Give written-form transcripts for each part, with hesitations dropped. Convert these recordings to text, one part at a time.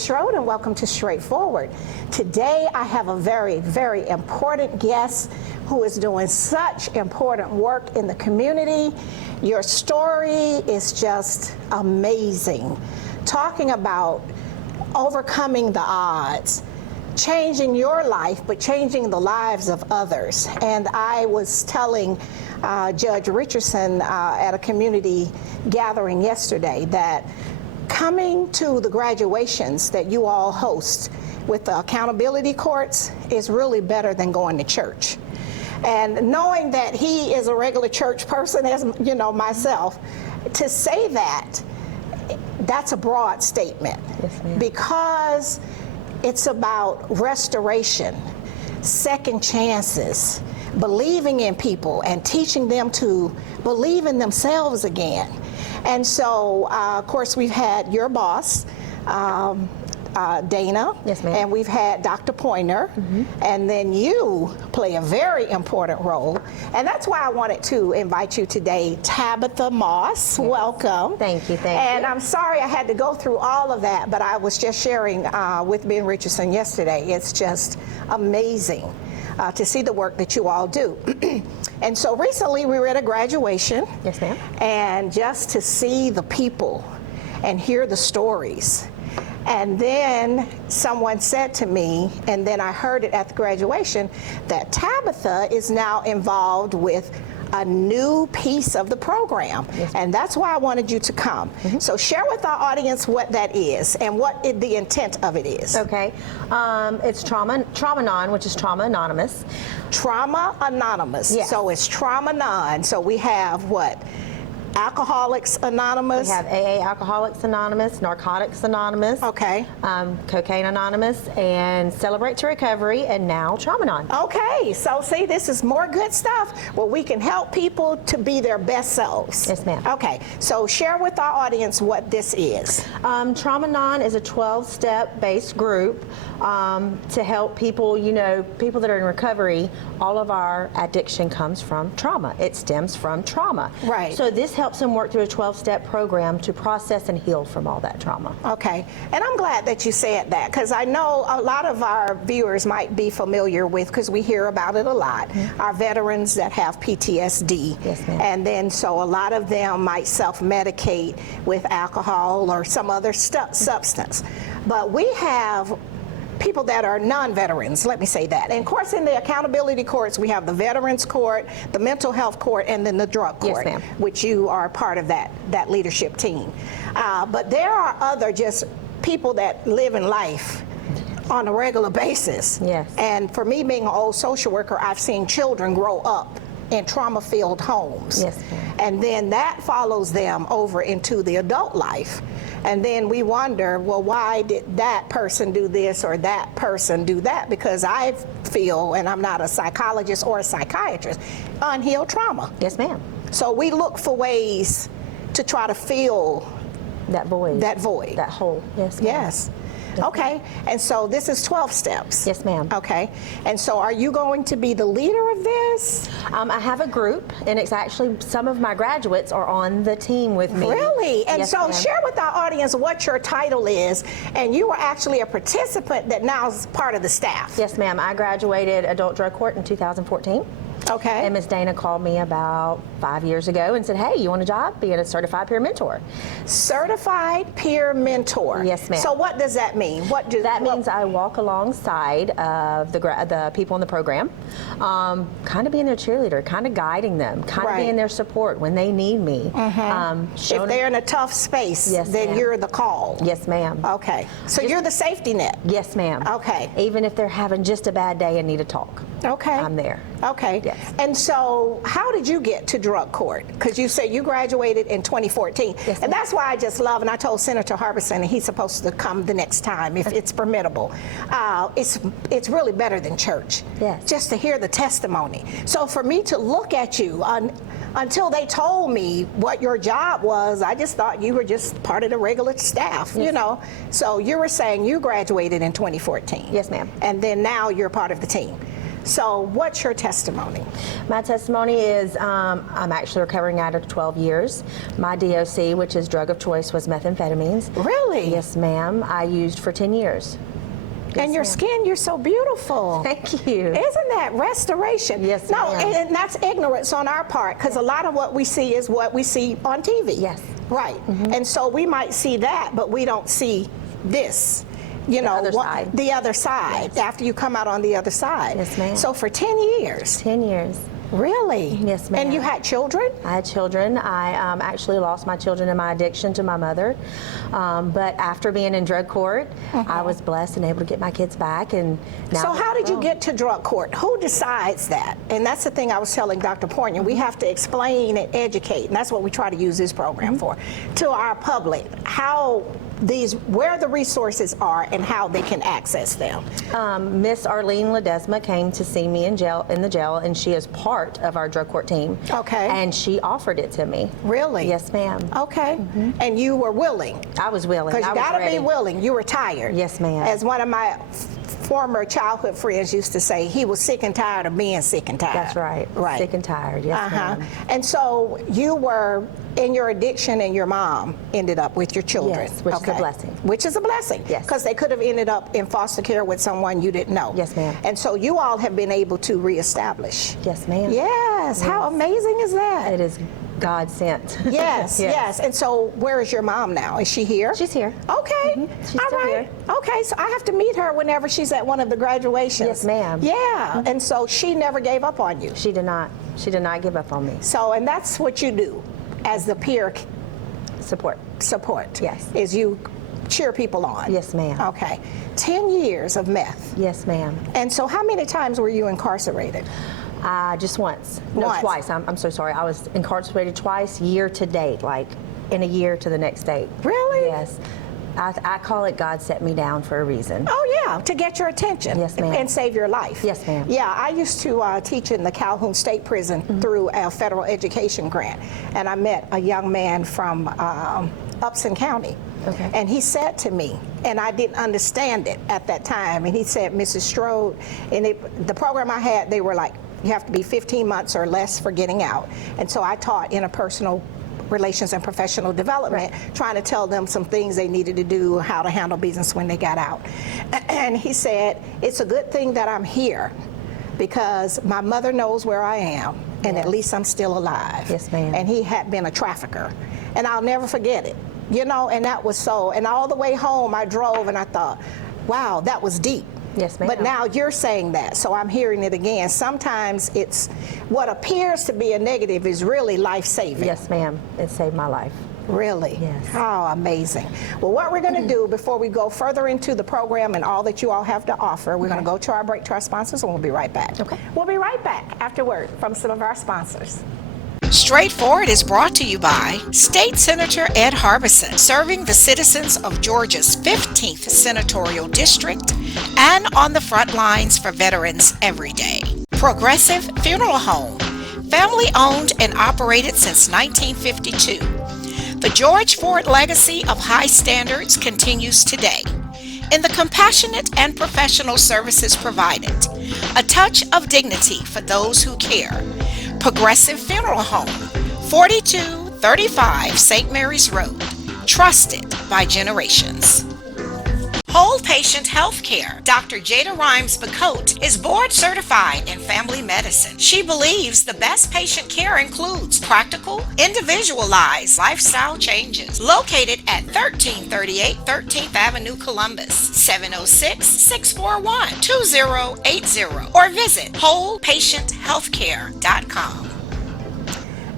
Strode, and welcome to Straightforward. Today I have a very, very important guest who is doing such important work in the community. Your story is just amazing. Talking about overcoming the odds, changing your life, but changing the lives of others. And I was telling Judge Richardson at a community gathering yesterday that coming to the graduations that you all host with the accountability courts is really better than going to church. And knowing that he is a regular church person, as you know, myself, to say that, that's a broad statement. Yes, ma'am. Because it's about restoration, second chances, believing in people and teaching them to believe in themselves again. And so, of course, we've had your boss, Dana. Yes, ma'am. And we've had Dr. Pointer. And then you play a very important role. And that's why I wanted to invite you today, Tabatha Moss. Yes. Welcome. Thank you, And I'm sorry I had to go through all of that, but I was just sharing with Ben Richardson yesterday. It's just amazing to see the work that you all do. And so recently we were at a graduation. Yes, ma'am. And just to see the people and hear the stories. And then someone said to me, and then I heard it at the graduation, that Tabatha is now involved with a new piece of the program. Yes. And that's why I wanted you to come. So share with our audience what that is and what the intent of it is. Okay. It's Trauma-Non, which is Trauma Anonymous. Trauma Anonymous. Yes. So it's Trauma-Non. So we have what? Alcoholics Anonymous. We have AA Alcoholics Anonymous, Narcotics Anonymous, Okay. Cocaine Anonymous, and Celebrate to Recovery, and now Trauma-Non. Okay, so see, this is more good stuff where we can help people to be their best selves. Yes, ma'am. Okay, so share with our audience what this is. Trauma-Non is a 12-step based group to help people, people that are in recovery. All of our addiction comes from trauma. It stems from trauma. Right. So this helps them work through a 12-step program to process and heal from all that trauma. Okay, and I'm glad that you said that, because I know a lot of our viewers might be familiar with, because we hear about it a lot, our veterans that have PTSD. Yes, ma'am. And then so a lot of them might self-medicate with alcohol or some other substance. But we have people that are non-veterans, let me say that. And of course in the accountability courts, we have the Veterans Court, the Mental Health Court, and then the Drug Court, Yes, ma'am. which you are part of that leadership team. But there are other just people that live in life on a regular basis. Yes. And for me being an old social worker, I've seen children grow up in trauma-filled homes. Yes, ma'am. And then that follows them over into the adult life. And then we wonder, well, why did that person do this or that person do that? Because I feel, and I'm not a psychologist or a psychiatrist, unhealed trauma. Yes, ma'am. So we look for ways to try to fill That void. that void. That hole. Yes, ma'am. Yes. Okay, and so this is 12 steps. Yes, ma'am. Okay, and so are you going to be the leader of this? I have a group, and it's actually some of my graduates are on the team with me. Really? And Yes, so ma'am. share with our audience what your title is, and you were actually a participant that now is part of the staff. Yes, ma'am. I graduated adult drug court in 2014. Okay. And Ms. Dana called me about 5 years ago and said, hey, you want a job being a certified peer mentor? Certified peer mentor. Yes, ma'am. So what does that mean? That means I walk alongside of the people in the program, kind of being their cheerleader, kind of guiding them, kind of Right. being their support when they need me. if they're in a tough space, Yes, then ma'am. you're the call. Yes, ma'am. Okay. So you're the safety net. Yes, ma'am. Okay. Even if they're having just a bad day and need a talk. Okay. I'm there. Okay. Yes. And so how did you get to drug court? Because you said you graduated in 2014. Yes, and ma'am. that's why I just love, and I told Senator Harbison he's supposed to come the next time if it's permittable. It's really better than church. Yes. Just to hear the testimony. So for me to look at you until they told me what your job was, I just thought you were just part of the regular staff, Yes. you know. So you were saying you graduated in 2014. Yes, ma'am. And then now you're part of the team. So what's your testimony? My testimony is I'm actually recovering out of 12 years. My DOC, which is drug of choice, was methamphetamines. Really? Yes, ma'am. I used for 10 years. And your skin, you're so beautiful. Thank you. Isn't that restoration? Yes, No, ma'am. and that's ignorance on our part, because a lot of what we see is what we see on TV. Yes. Right. And so we might see that, but we don't see this. You know, other side. the other side, after you come out on the other side. Yes, ma'am. So for 10 years. 10 years. Really? Yes, ma'am. And you had children? I had children. I actually lost my children in my addiction to my mother. But after being in drug court, I was blessed and able to get my kids back. And now So how did you get to drug court? Who decides that? And that's the thing I was telling Dr. Poignant. We have to explain and educate, and that's what we try to use this program for, to our public, where the resources are and how they can access them. Miss Arlene Ledesma came to see me in the jail, and she is part of our drug court team. Okay. And she offered it to me. Really? Yes, ma'am. Okay. And you were willing? I was willing. Because you got to be willing. You were tired. Yes, ma'am. As one of my former childhood friends used to say, he was sick and tired of being sick and tired. That's right. Right. Sick and tired. Yes, ma'am. And so you were in your addiction, and your mom ended up with your children. Yes, which is a blessing. Which is a blessing. Yes. Because they could have ended up in foster care with someone you didn't know. Yes, ma'am. And so you all have been able to reestablish. Yes, ma'am. Yes. How amazing is that? It is God sent. Yes, yes. And so where is your mom now? Is she here? She's here. Okay. She's All still right. here. Okay, so I have to meet her whenever she's at one of the graduations. Yes, ma'am. Yeah. And so she never gave up on you. She did not. She did not give up on me. So, and that's what you do as the peer support. Yes. Is you cheer people on. Yes, ma'am. Okay. 10 years of meth. Yes, ma'am. And so how many times were you incarcerated? Just once. No, Once. twice. I'm so sorry. I was incarcerated twice, year to date, like in a year to the next date. Really? Yes. I call it God set me down for a reason. Oh, yeah, to get your attention. Yes, ma'am. And save your life. Yes, ma'am. Yeah, I used to teach in the Calhoun State Prison through a federal education grant. And I met a young man from Upson County. Okay. And he said to me, and I didn't understand it at that time, and he said, Mrs. Strode, and the program I had, they were like, you have to be 15 months or less for getting out. And so I taught interpersonal relations and professional development, trying to tell them some things they needed to do, how to handle business when they got out. And he said, it's a good thing that I'm here, because my mother knows where I am, and at least I'm still alive. Yes, ma'am. And he had been a trafficker, and I'll never forget it. You know, and that was so, and all the way home I drove and I thought, wow, that was deep. Yes, ma'am. But now you're saying that, so I'm hearing it again. Sometimes it's what appears to be a negative is really life-saving. Yes, ma'am. It saved my life. Really? Yes. Oh, amazing. Well, what we're going to do before we go further into the program and all that you all have to offer, we're going to go to our break to our sponsors, and we'll be right back. Okay. We'll be right back after word from some of our sponsors. Straightforward is brought to you by State Senator Ed Harbison, serving the citizens of Georgia's 15th Senatorial District and on the front lines for veterans every day. Progressive Funeral Home, family owned and operated since 1952. The George Ford legacy of high standards continues today in the compassionate and professional services provided, a touch of dignity for those who care. Progressive Funeral Home, 4235 St. Mary's Road, trusted by generations. Whole Patient Healthcare. Dr. Jada Rimes-Bacote is board certified in family medicine. She believes the best patient care includes practical, individualized lifestyle changes. Located at 1338 13th Avenue, Columbus, 706-641-2080, or visit wholepatienthealthcare.com.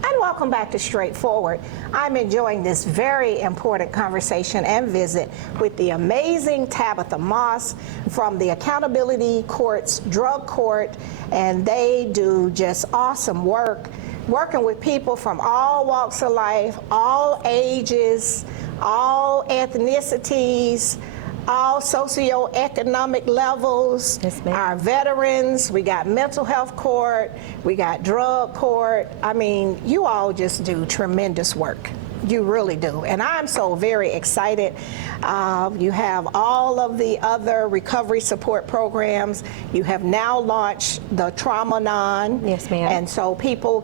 And welcome back to Straightforward. I'm enjoying this very important conversation and visit with the amazing Tabatha Moss from the Accountability Court's Drug Court, and they do just awesome work, working with people from all walks of life, all ages, all ethnicities, all socioeconomic levels. Yes, ma'am. Our veterans, we got mental health court, we got drug court. I mean, you all just do tremendous work. You really do. And I'm so very excited. You have all of the other recovery support programs. You have now launched the Trauma Non. Yes, ma'am. And so people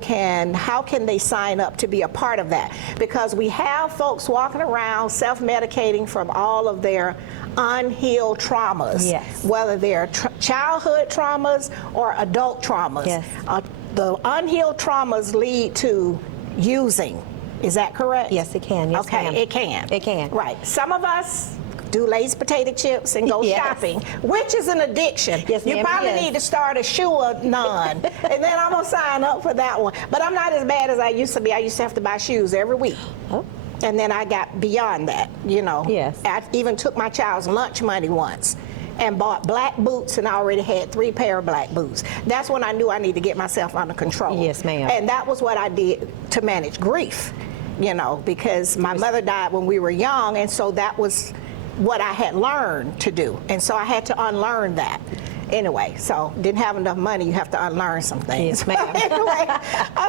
how can they sign up to be a part of that? Because we have folks walking around self-medicating from all of their unhealed traumas. Yes. Whether they're childhood traumas or adult traumas. Yes. The unhealed traumas lead to using. Is that correct? Yes, it can. Yes, okay, ma'am. it can. It can. Right. Some of us do Lay's potato chips and go Yes. shopping, which is an addiction. Yes, you ma'am, probably it is. need to start a shoe none, and then I'm gonna sign up for that one. But I'm not as bad as I used to be. I used to have to buy shoes every week. Oh. And then I got beyond that, you know. Yes. I even took my child's lunch money once and bought black boots, and I already had 3 pair of black boots. That's when I knew I need to get myself under control. Yes, ma'am. And that was what I did to manage grief, you know, because my mother died when we were young, and so that was what I had learned to do. And so I had to unlearn that. Anyway, so didn't have enough money, you have to unlearn some things. Yes, ma'am. Anyway,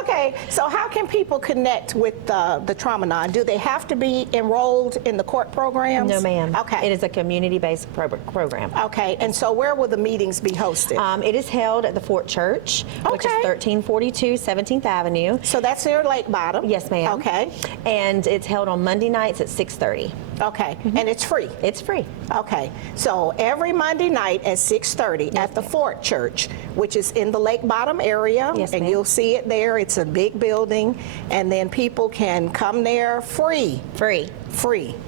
okay, so how can people connect with the Trauma Non? Do they have to be enrolled in the court programs? No, ma'am. Okay. It is a community-based program. Okay, and so where will the meetings be hosted? It is held at the Fort Church, which is Okay. 1342 17th Avenue. So that's near Lake Bottom? Yes, ma'am. Okay, And it's held on Monday nights at 6:30. okay, and it's free? It's free. Okay, so every Monday night at 6:30 at the Fort Church, which is in the Lake Bottom area, Yes, and ma'am. you'll see it there. It's a big building, and then people can come there free,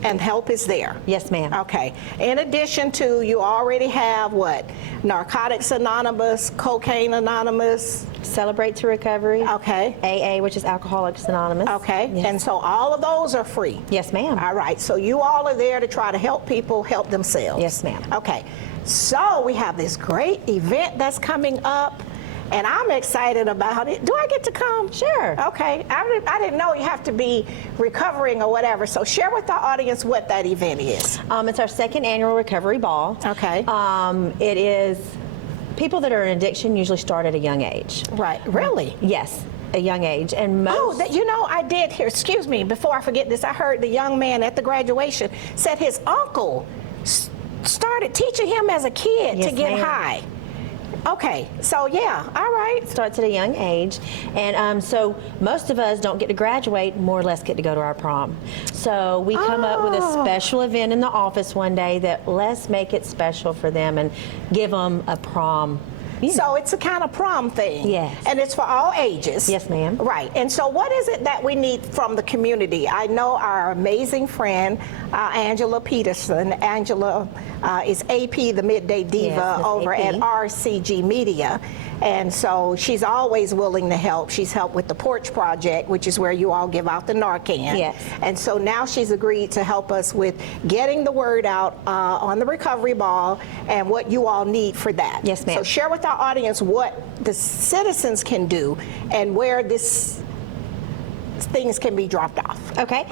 and help is there. Yes, ma'am. Okay. In addition to, you already have what? Narcotics Anonymous, Cocaine Anonymous. Celebrate to Recovery. Okay. AA, which is Alcoholics Anonymous. Okay. Yes, And so all of those are free. Yes, ma'am. All right. So you all are there to try to help people help themselves. Yes, ma'am. Okay. So we have this great event that's coming up, and I'm excited about it. Do I get to come? Sure. Okay. I didn't know you have to be recovering or whatever. So share with the audience what that event is. It's our second annual Recovery Ball. Okay. It is, people that are in addiction usually start at a young age. Right. Really? Yes, a young age. And most. Oh, you know, I did hear, excuse me, before I forget this, I heard the young man at the graduation said his uncle started teaching him as a kid Yes, to get ma'am. high. Okay, so yeah, all right. Starts at a young age, and so most of us don't get to graduate, more or less get to go to our prom. So we come up with a Oh. special event in the office one day that let's make it special for them and give them a prom. So it's a kind of prom thing. Yes. And it's for all ages. Yes, ma'am. Right. And so what is it that we need from the community? I know our amazing friend, Angela Peterson. Angela is AP, the Midday Diva, Yes, Miss over AP. at RCG Media. And so she's always willing to help. She's helped with the Porch Project, which is where you all give out the Narcan. Yes. And so now she's agreed to help us with getting the word out on the Recovery Ball and what you all need for that. Yes, ma'am. So share with our audience what the citizens can do and where things can be dropped off. Okay,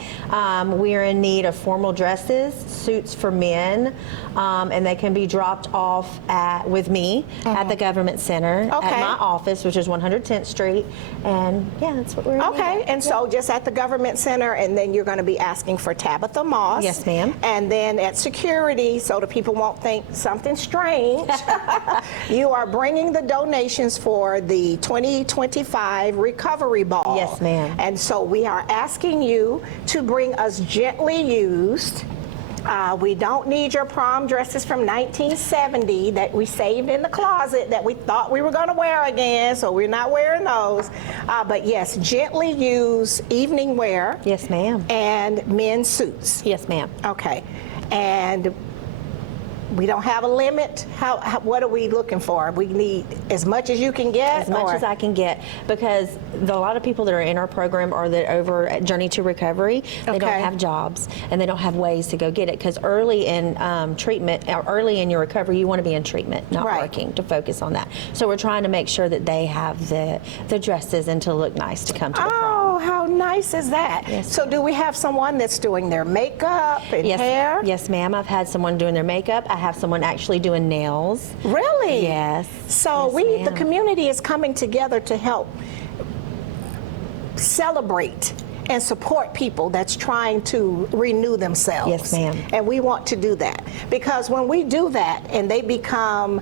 we're in need of formal dresses, suits for men, and they can be dropped off with me at the Government Center Okay. at my office, which is 110th Street, and yeah, that's what we're in need Okay, of. and so just at the Government Center, and then you're going to be asking for Tabatha Moss. Yes, ma'am. And then at security, so the people won't think something strange, you are bringing the donations for the 2025 Recovery Ball. Yes, ma'am. And so we are asking you to bring us gently used. We don't need your prom dresses from 1970 that we saved in the closet that we thought we were going to wear again, so we're not wearing those. But yes, gently used evening wear. Yes, ma'am. And men's suits. Yes, ma'am. Okay. And we don't have a limit. What are we looking for? We need as much as you can get? As much as I can get, because a lot of people that are in our program or that over at Journey to Recovery, they don't Okay. have jobs and they don't have ways to go get it, because early in treatment, or early in your recovery, you want to be in treatment, not Right. working, to focus on that. So we're trying to make sure that they have the dresses and to look nice to come to the prom. Oh, how nice is that? Yes, So do we have someone that's doing their makeup and hair? Yes, ma'am. I've had someone doing their makeup. I have someone actually doing nails. Really? Yes. So Yes, the ma'am. community is coming together to help celebrate and support people that's trying to renew themselves. Yes, ma'am. And we want to do that because when we do that and they become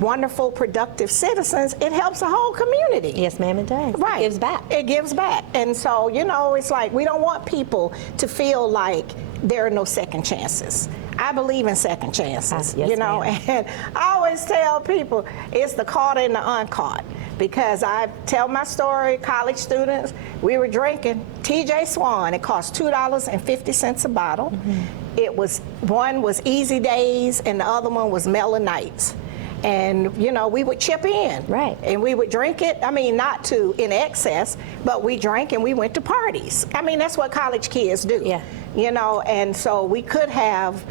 wonderful, productive citizens, it helps the whole community. Yes, ma'am, it does. Right. It gives back. It gives back. And so, you know, it's like we don't want people to feel like there are no second chances. I believe in second chances, Yes, you know, ma'am. and I always tell people it's the caught and the uncaught because I tell my story, college students, we were drinking TJ Swan. It cost $2.50 a bottle. It was, one was Easy Days and the other one was Mellow Nights. And, you know, we would chip in. Right. And we would drink it, I mean, not to in excess, but we drank and we went to parties. I mean, that's what college kids do. Yeah. You know, and so we could have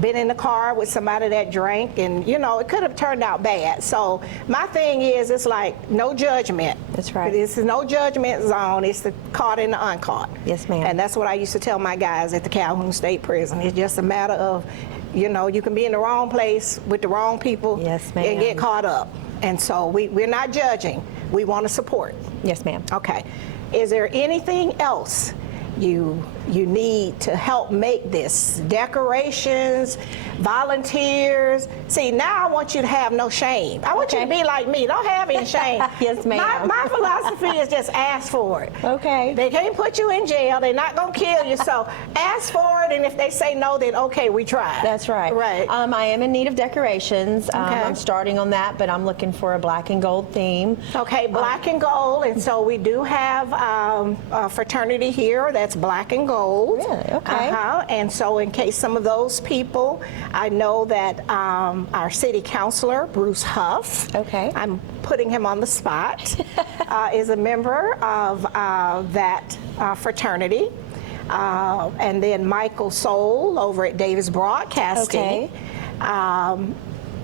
been in the car with somebody that drank and, you know, it could have turned out bad. So my thing is, it's like no judgment. That's right. This is no judgment zone. It's the caught and the uncaught. Yes, ma'am. And that's what I used to tell my guys at the Calhoun State Prison. It's just a matter of, you know, you can be in the wrong place with the wrong people. Yes, ma'am. And get caught up. And so we're not judging. We want to support. Yes, ma'am. Okay. Is there anything else you need to help make this? Decorations, volunteers. See, now I want you to have no shame. I want you to be like me. Don't have any shame. Yes, ma'am. My philosophy is just ask for it. Okay. They can't put you in jail. They're not going to kill you. So ask for it, and if they say no, then okay, we tried. That's right. Right. I am in need of decorations. Okay. I'm starting on that, but I'm looking for a black and gold theme. Okay, black and gold, and so we do have a fraternity here that's black and gold. Really? Okay. And so in case some of those people, I know that our city councilor, Bruce Huff, Okay. I'm putting him on the spot, is a member of that fraternity. And then Michael Soul over at Davis Broadcasting. Okay.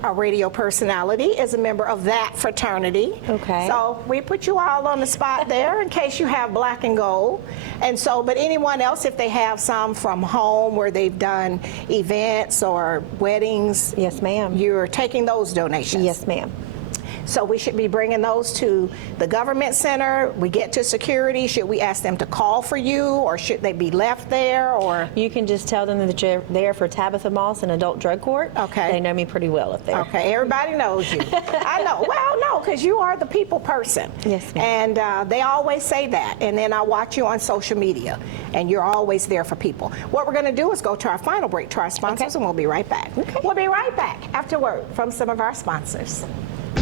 A radio personality is a member of that fraternity. Okay. So we put you all on the spot there in case you have black and gold. And so, but anyone else, if they have some from home where they've done events or weddings, Yes, ma'am. you're taking those donations. Yes, ma'am. So we should be bringing those to the government center. We get to security. Should we ask them to call for you, or should they be left there, or? You can just tell them that you're there for Tabitha Moss and Adult Drug Court. Okay. They know me pretty well up there. Okay, everybody knows you. I know. Well, no, because you are the people person. Yes, ma'am. And they always say that. And then I watch you on social media, and you're always there for people. What we're going to do is go to our final break to our sponsors, Okay. and we'll be right back. Okay. We'll be right back after word from some of our sponsors.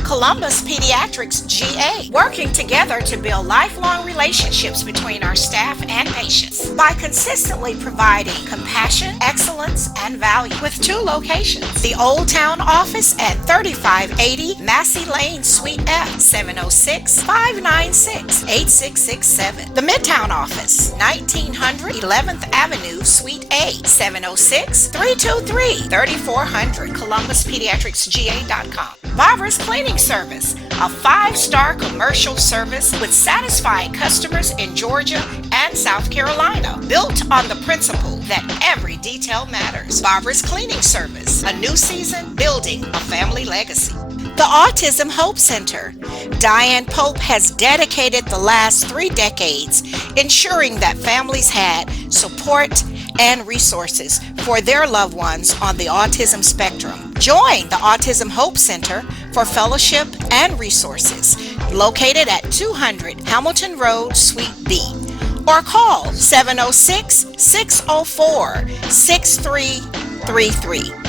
Columbus Pediatrics GA, working together to build lifelong relationships between our staff and patients by consistently providing compassion, excellence, and value with 2 locations. The Old Town office at 3580 Massey Lane, Suite F, 706-596-8667. The Midtown office, 1900 11th Avenue, Suite A, 706-323-3400, ColumbusPediatricsGA.com. Barbara's Cleaning Service, a 5-star commercial service with satisfied customers in Georgia and South Carolina, built on the principle that every detail matters. Barbara's Cleaning Service, a new season building a family legacy. The Autism Hope Center. Diane Pope has dedicated the last 3 decades ensuring that families had support and resources for their loved ones on the autism spectrum. Join the Autism Hope Center for fellowship and resources, located at 200 Hamilton Road, Suite B, or call 706-604-6333.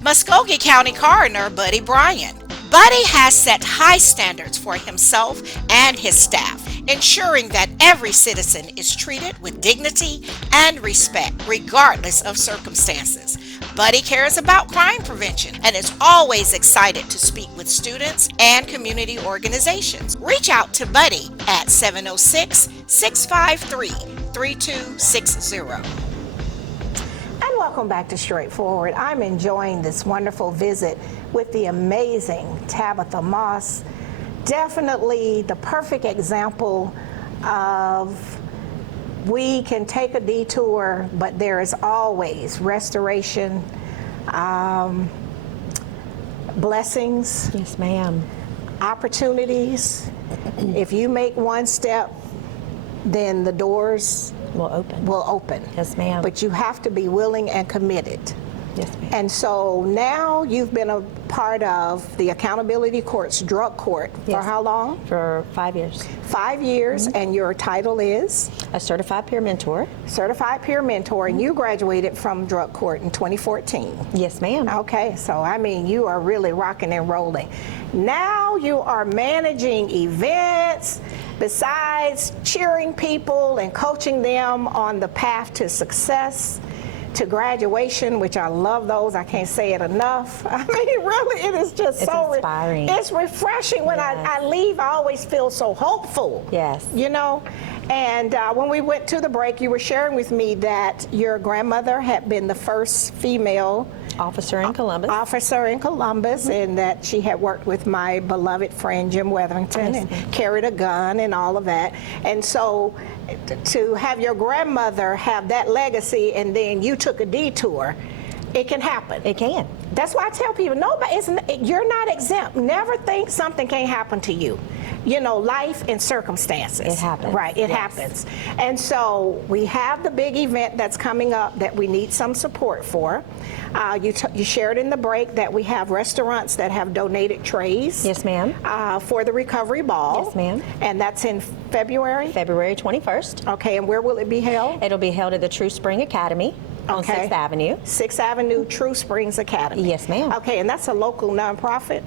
Muskogee County Coroner Buddy Bryan. Buddy has set high standards for himself and his staff, ensuring that every citizen is treated with dignity and respect, regardless of circumstances. Buddy cares about crime prevention and is always excited to speak with students and community organizations. Reach out to Buddy at 706-653-3260. And welcome back to Straightforward. I'm enjoying this wonderful visit with the amazing Tabitha Moss. Definitely the perfect example of we can take a detour, but there is always restoration, blessings, Yes, ma'am. opportunities, If you make one step, then the doors Will open. will open. Yes, ma'am. But you have to be willing and committed. Yes, ma'am. And so now you've been a part of the Accountability Court's drug court for Yes. how long? For 5 years. 5 years, and your title is A certified peer mentor. Certified Peer Mentor, and you graduated from drug court in 2014. Yes, ma'am. Okay, so I mean, you are really rocking and rolling. Now you are managing events besides cheering people and coaching them on the path to success, to graduation, which I love those. I can't say it enough. I mean, really, it is just It's so inspiring. It's refreshing. When Yes. I leave, I always feel so hopeful. Yes. You know, and when we went to the break, you were sharing with me that your grandmother had been the first female Officer in Columbus. officer in Columbus, and that she had worked with my beloved friend Jim Weatherington Yes, and ma'am. carried a gun and all of that. And so to have your grandmother have that legacy and then you took a detour, it can happen. It can. That's why I tell people, you're not exempt. Never think something can't happen to you. You know, life and circumstances. It happens. Right, it Yes. happens. And so we have the big event that's coming up that we need some support for. You shared in the break that we have restaurants that have donated trays. Yes, ma'am. For the recovery ball. Yes, ma'am. And that's in February? February 21st. Okay, and where will it be held? It'll be held at the True Spring Academy on Okay. 6th Avenue. 6th Avenue, True Springs Academy. Yes, ma'am. Okay, and that's a local nonprofit?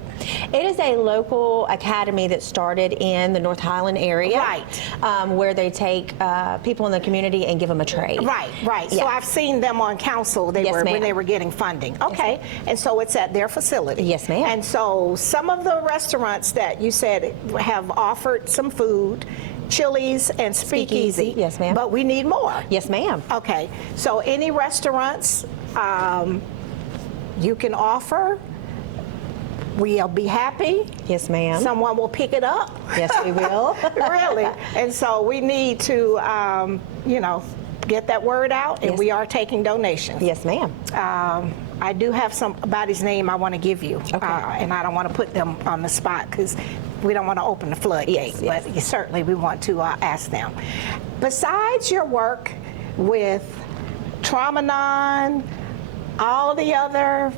It is a local academy that started in the North Highland area. Right. Where they take people in the community and give them a tray. Right. So Yeah. I've seen them on council Yes, when ma'am. they were getting funding. Okay, and so it's at their facility. Yes, ma'am. And so some of the restaurants that you said have offered some food, Chili's and Speakeasy. Speakeasy, yes, ma'am. But we need more. Yes, ma'am. Okay, so any restaurants you can offer, we'll be happy. Yes, ma'am. Someone will pick it up. Yes, we will. Really. And so we need to, get that word out, and Yes. we are taking donations. Yes, ma'am. I do have somebody's name I want to give you, Okay. and I don't want to put them on the spot because we don't want to open the floodgate, Yes. but certainly we want to ask them. Besides your work with Traumanon, all the other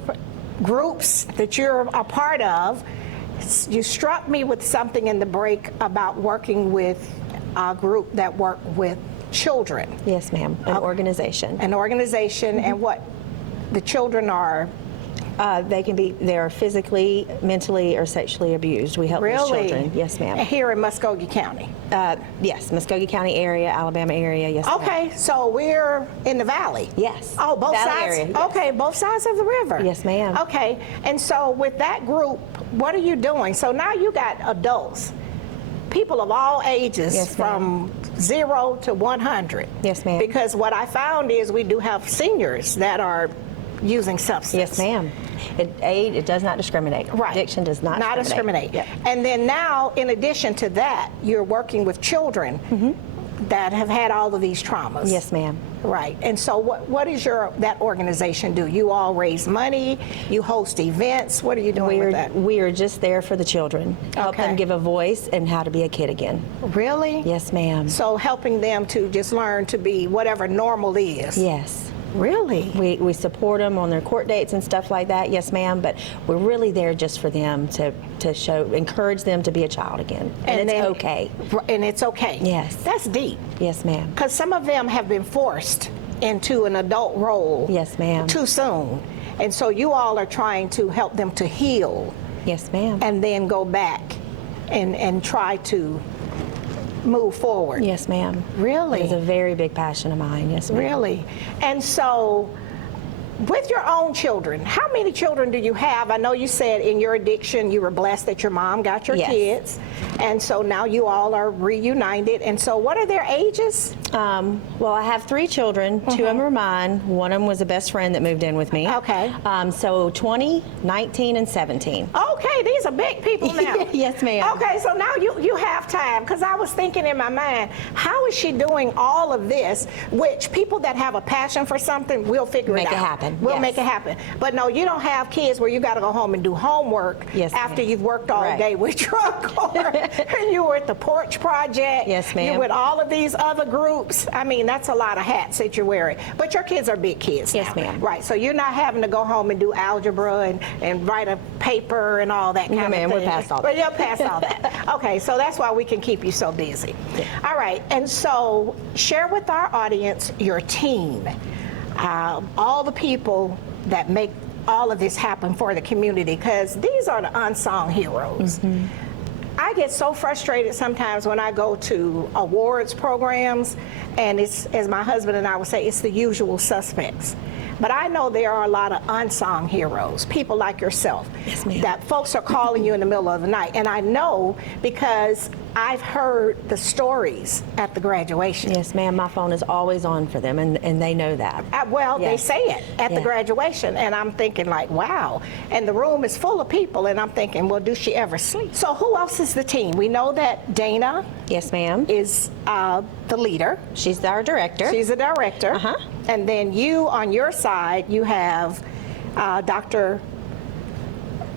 groups that you're a part of, you struck me with something in the break about working with a group that work with children. Yes, ma'am. An organization. An organization, and what the children are. They're physically, mentally, or sexually abused. We help these Really? children. Yes, ma'am. Here in Muskogee County. Yes, Muskogee County area, Alabama area. Yes, ma'am. Okay, so we're in the valley. Yes. Oh, both Valley sides? area, yes. Okay, both sides of the river. Yes, ma'am. Okay, and so with that group, what are you doing? So now you got adults, people of all ages, Yes, ma'am. from 0 to 100. Yes, ma'am. Because what I found is we do have seniors that are using substance. Yes, ma'am. It does not discriminate. Right. Addiction does not discriminate. Not discriminate. And then now, in addition to that, you're working with children that have had all of these traumas. Yes, ma'am. Right. And so what is that organization do? You all raise money, you host events. What are you doing with that? We are just there for the children. Help Okay. them give a voice and how to be a kid again. Really? Yes, ma'am. So helping them to just learn to be whatever normal is. Yes. Really? We support them on their court dates and stuff like that, yes ma'am, but we're really there just for them to encourage them to be a child again. And it's then- okay. And it's okay. Yes. That's deep. Yes, ma'am. Because some of them have been forced into an adult role. Yes, ma'am. Too soon. And so you all are trying to help them to heal Yes, ma'am. and then go back and try to move forward. Yes, ma'am. Really? It's a very big passion of mine, yes ma'am. Really? And so, with your own children, how many children do you have? I know you said in your addiction you were blessed that your mom got your Yes. kids. And so now you all are reunited. And so what are their ages? Well, I have 3 children. 2 of them are mine. One of them was a best friend that moved in with me. Okay. So 20, 19, and 17. Okay, these are big people now. Yes, ma'am. Okay, so now you have time, because I was thinking in my mind, how is she doing all of this, which people that have a passion for something will figure Make it it out. happen. happen. We'll Yes. make it happen. But no, you don't have kids where you got to go home and do homework Yes, after ma'am. you've worked all Right. day with drug court. And you were at the Porch Project. Yes, ma'am. You're with all of these other groups. I mean, that's a lot of hats that you're wearing. But your kids are big kids Yes, now. ma'am. Right, so you're not having to go home and do algebra and write a paper and all that kind No, of ma'am, thing. we're past all But that. you're past all that. Okay, so that's why we can keep you so busy. All right, and so share with our audience your team, all the people that make all of this happen for the community, because these are the unsung heroes. I get so frustrated sometimes when I go to awards programs, and it's, as my husband and I would say, it's the usual suspects. But I know there are a lot of unsung heroes, people like yourself, Yes, ma'am. that folks are calling you in the middle of the night. And I know because I've heard the stories at the graduation. Yes, ma'am. My phone is always on for them, and they know that. Well, they Yes. say it at the Yeah. graduation, and I'm thinking like, wow. And the room is full of people, and I'm thinking, well, does she ever sleep? So who else is the team? We know that Dana Yes, ma'am. is the leader. She's our director. She's a director. Uh-huh. And then you, on your side, you have Dr.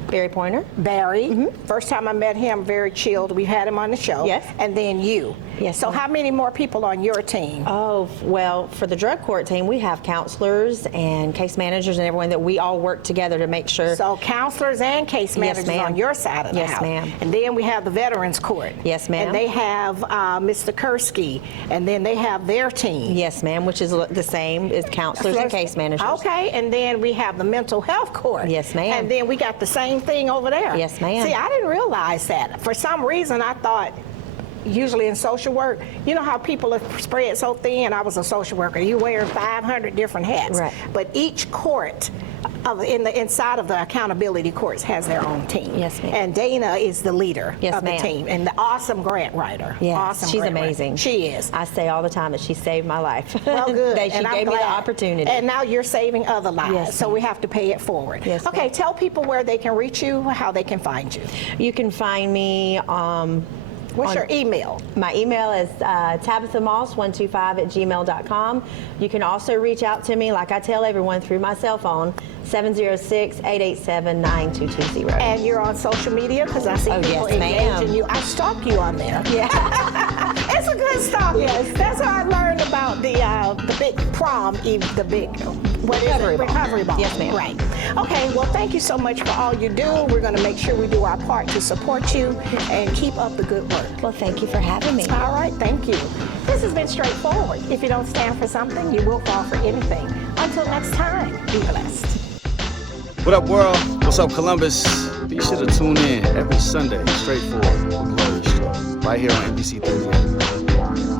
Barry Pointer. Barry. First time I met him, very chilled. We had him on the show. Yes. And then you. Yes, So ma'am. how many more people on your team? Oh, well, for the drug court team, we have counselors and case managers and everyone that we all work together to make sure. So counselors and case managers ma'am. on your side of the Yes, house. ma'am. And then we have the Veterans Court. Yes, ma'am. And they have Mr. Kursky, and then they have their team. Yes, ma'am, which is the same as counselors and case managers. Okay, and then we have the mental health court. Yes, ma'am. And then we got the same thing over there. Yes, ma'am. See, I didn't realize that. For some reason, I thought, usually in social work, you know how people are spread so thin? I was a social worker. You wear 500 different hats. Right. But each court inside of the accountability courts has their own team. Yes, ma'am. And Dana is the leader Yes, of the ma'am. team and the awesome grant writer. Yeah, Awesome she's grant writer. amazing. She is. I say all the time that she saved my life. Well, good. That she And I'm gave me the glad. opportunity. And now you're saving other lives, Yes, so ma'am. we have to pay it forward. Yes, okay, ma'am. tell people where they can reach you, how they can find you. You can find me. What's on- your email? My email is tabithamoss125@gmail.com. You can also reach out to me, like I tell everyone, through my cell phone, 706-887-9220. And you're on social media because I see Oh, people yes, ma'am. engaging you. I stalk you on there. Yeah. It's a good stalk. Yes. That's how I learned about the big prom, the big what is Recovery it? ball. Recovery ball. Yes, ma'am. Right. Okay. Well, thank you so much for all you do. We're going to make sure we do our part to support you and keep up the good work. Well, thank you for having me. All right, thank you. This has been straightforward. If you don't stand for something, you will fall for anything. Until next time, be blessed. What up, world? What's up, Columbus? Be sure to tune in every Sunday, straightforward with Gloria Strode, right here on NBC 38.